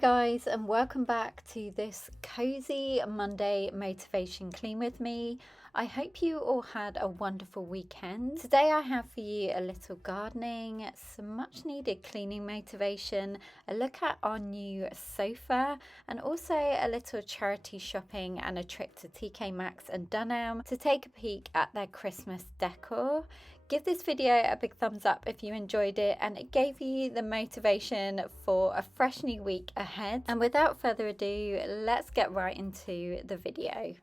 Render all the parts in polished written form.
Guys, and welcome back to this cozy Monday motivation clean with me. I hope you all had a wonderful weekend. Today I have for you a little gardening, some much needed cleaning motivation, a look at our new sofa, and also a little charity shopping and a trip to TK Maxx and Dunelm to take a peek at their Christmas decor. Give this video a big thumbs up if you enjoyed it and it gave you the motivation for a fresh new week ahead. And without further ado, let's get right into the video.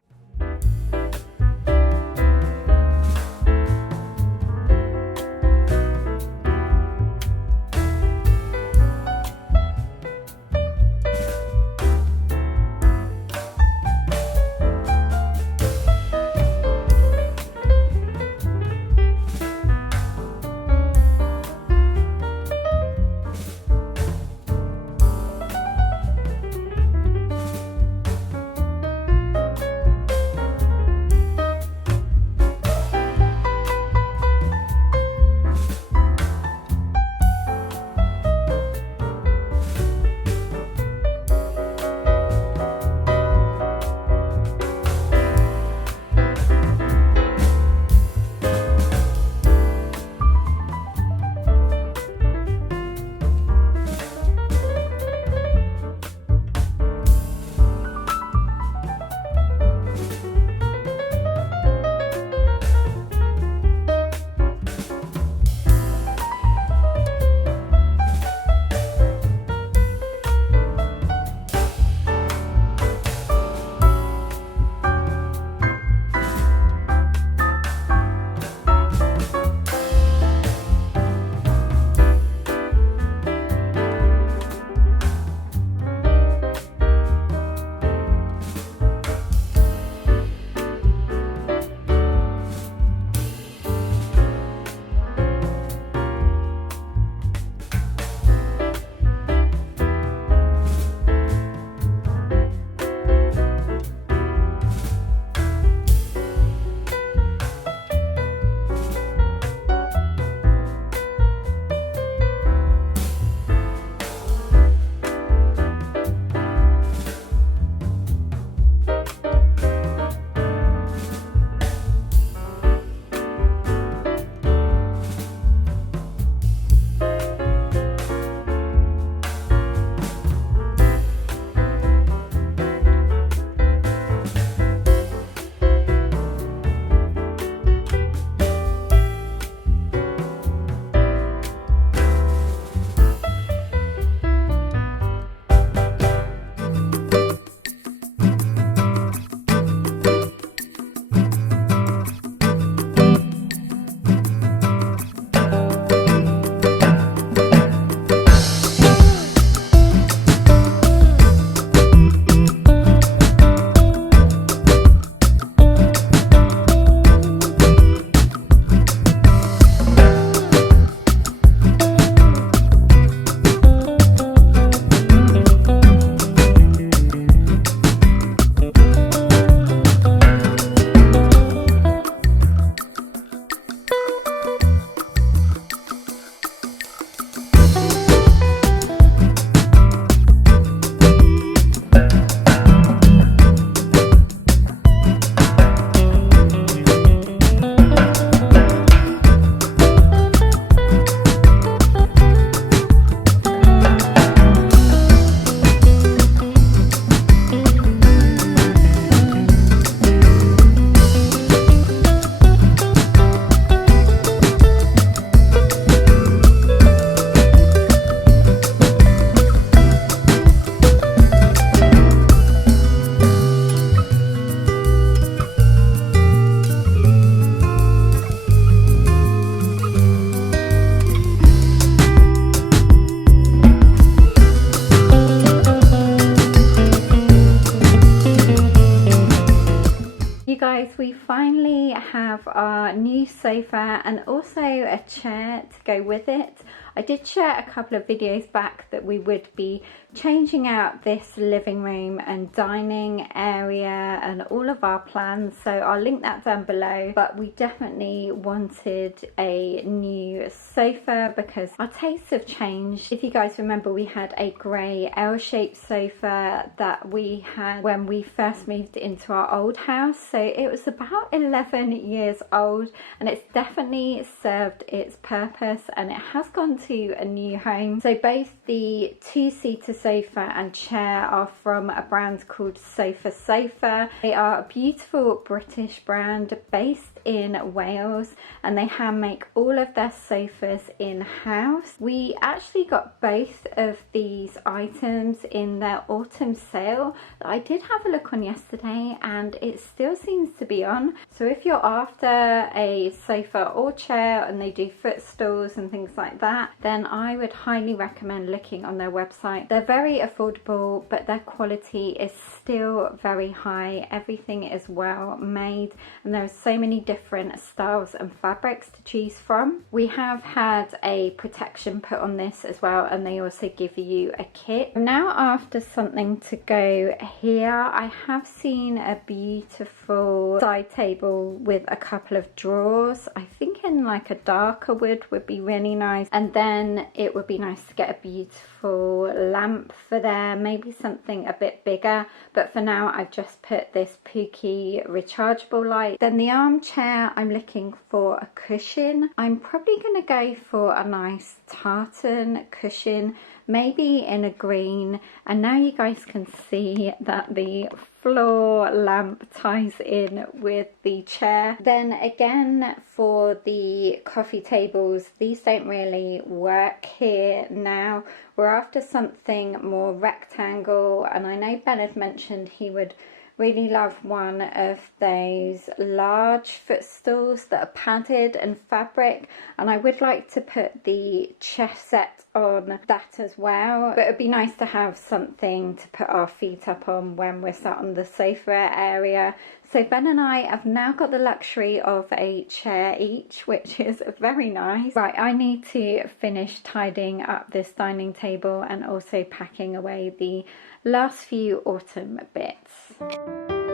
Guys, we finally have our new sofa and also a chair to go with it. I did share a couple of videos back that we would be changing out this living room and dining area and all of our plans, so I'll link that down below. But we definitely wanted a new sofa because our tastes have changed. If you guys remember, we had a grey L-shaped sofa that we had when we first moved into our old house, so it was about 11 years old, and it's definitely served its purpose and it has gone to a new home. So both the two-seater sofa and chair are from a brand called Sofa. They are a beautiful British brand based in Wales, and they hand make all of their sofas in-house. We actually got both of these items in their autumn sale that I did have a look on yesterday, and it still seems to be on. So if you're after a sofa or chair and they do footstools and things like that, then I would highly recommend looking on their website. They're very affordable, but their quality is still very high. Everything is well made, and there are so many different styles and fabrics to choose from. We have had a protection put on this as well, and they also give you a kit. Now after something to go here, I have seen a beautiful side table with a couple of drawers. I think in like a darker wood would be really nice, and then it would be nice to get a beautiful lamp for there, maybe something a bit bigger, but for now I've just put this Pookie rechargeable light. Then the armchair, I'm looking for a cushion. I'm probably going to go for a nice tartan cushion, maybe in a green, and now you guys can see that the floor lamp ties in with the chair. Then again, for the coffee tables, these don't really work here now. We're after something more rectangle, and I know Ben had mentioned he would really love one of those large footstools that are padded and fabric, and I would like to put the chest set on that as well. But it would be nice to have something to put our feet up on when we're sat on the sofa area. So Ben and I have now got the luxury of a chair each, which is very nice. Right, I need to finish tidying up this dining table and also packing away the last few autumn bits.